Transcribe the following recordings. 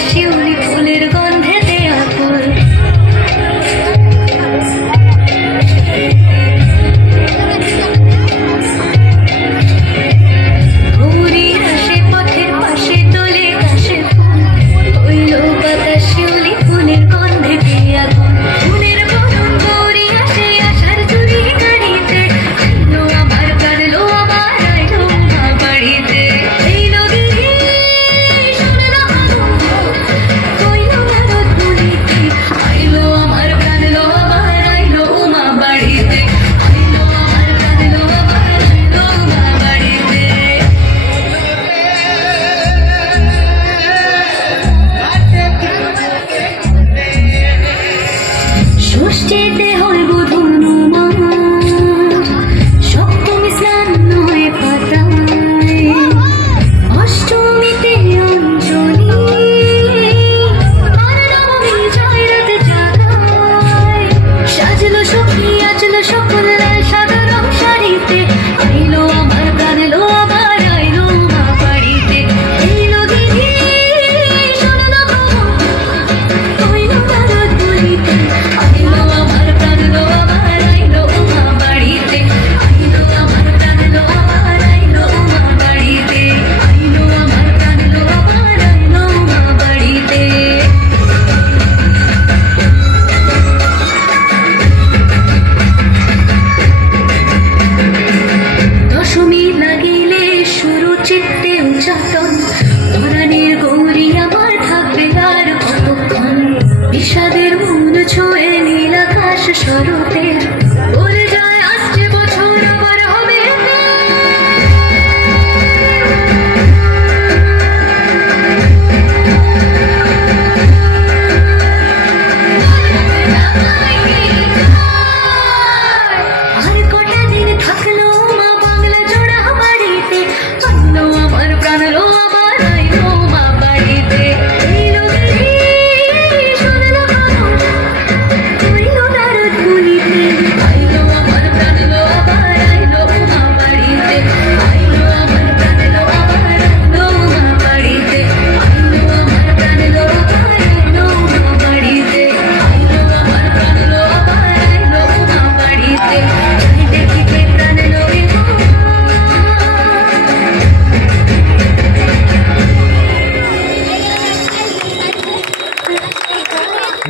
বাতাস শিউলি ষষ্ঠীতে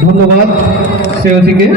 ধন্যবাদ শ্রেয়তীকে